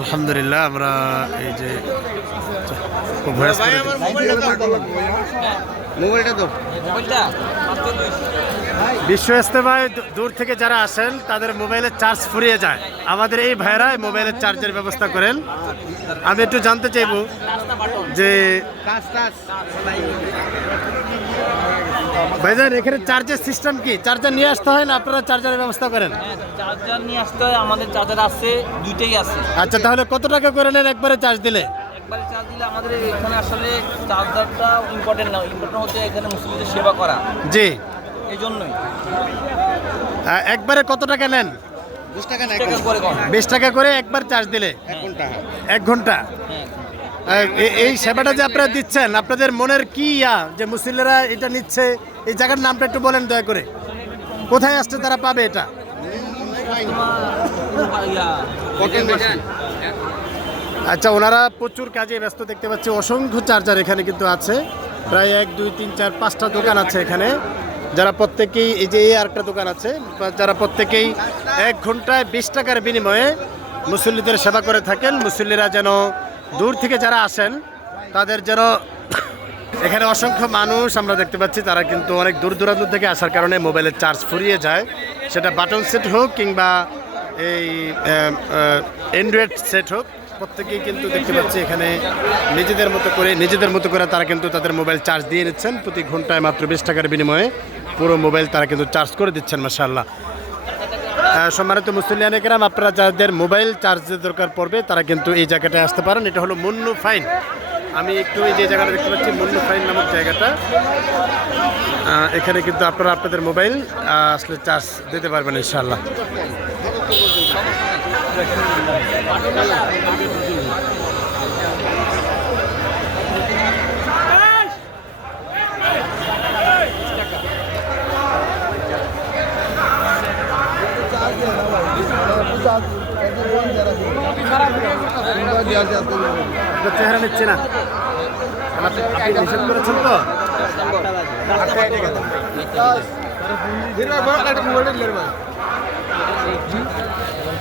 আলহামদুলিল্লাহ আমরা এই যে বিশ্ব ইস্তেমায় দূর থেকে যারা আসেন তাদের মোবাইলের চার্জ ফুরিয়ে যায়। আমাদের এই ভাইরা মোবাইলের চার্জের ব্যবস্থা করেন। আমি একটু জানতে চাইব যে ভাইজান এখানে চার্জের সিস্টেম কি? চার্জার নিয়ে আসতে হয় না আপনারা চার্জারের ব্যবস্থা করেন? চার্জার নিয়ে আসতে হয়, আমাদের চার্জার আছে, দুইটাই আছে। আচ্ছা, তাহলে কত টাকা করে নেন একবারে চার্জ দিলে? একবারে চার্জ দিলে আমাদের এখানে আসলে চার্জারটা ইম্পর্টেন্ট না, ইম্পর্টেন্ট হচ্ছে এখানে মুসলিমদের সেবা করা। জি, এই জন্যই। একবারে কত টাকা নেন? 20 টাকা না, 20 টাকা করে একবার চার্জ দিলে 1 ঘন্টা। এই সেবাটা যে আপনারা দিচ্ছেন, আপনাদের মনের কি যে মুসলিমরা এটা নিচ্ছে? এই জায়গার নামটা একটু বলেন দয়া করে, কোথায় আসছে তারা পাবে এটা? আচ্ছা, ওনারা প্রচুর কাজে ব্যস্ত দেখতে পাচ্ছি। অসংখ্য চার্জার এখানে কিন্তু আছে, প্রায় 1 2 3 4 5টা দোকান আছে এখানে, যারা প্রত্যেকেই এই যে আরেকটা দোকান আছে, যারা প্রত্যেকেই 1 ঘন্টায় 20 টাকার বিনিময়ে মুসল্লিদের সেবা করে থাকেন। মুসল্লিরা যেন দূর থেকে যারা আসেন তাদের যেন এখানে অসংখ্য মানুষ আমরা দেখতে পাচ্ছি, তারা কিন্তু অনেক দূর দূরান্ত থেকে আসার কারণে মোবাইলের চার্জ ফুরিয়ে যায়। সেটা বাটন সেট হোক কিংবা এই অ্যান্ড্রয়েড সেট হোক, প্রত্যেকেই কিন্তু দেখতে পাচ্ছি এখানে নিজেদের মতো করে তারা কিন্তু তাদের মোবাইল চার্জ দিয়ে নিচ্ছেন। প্রতি ঘন্টায় মাত্র 20 টাকার বিনিময়ে পুরো মোবাইল তারা কিন্তু চার্জ করে দিচ্ছেন। মাশাআল্লাহ। সম্মানিত মুসলিয়ান কেরাম, আপনারা যাদের মোবাইল চার্জের দরকার পড়বে তারা কিন্তু এই জায়গাটায় আসতে পারেন। এটা হলো মুন্নু ফাইন। আমি একটু এই যে জায়গাটা দেখতে পাচ্ছি, মুন্নু ফাইন নামক জায়গাটা, এখানে কিন্তু আপনারা আপনাদের মোবাইল আসলে চার্জ দিতে পারবেন ইনশাআল্লাহ। চেহারা নিচ্ছে না, আপনি নিষেধ করেছেন তো?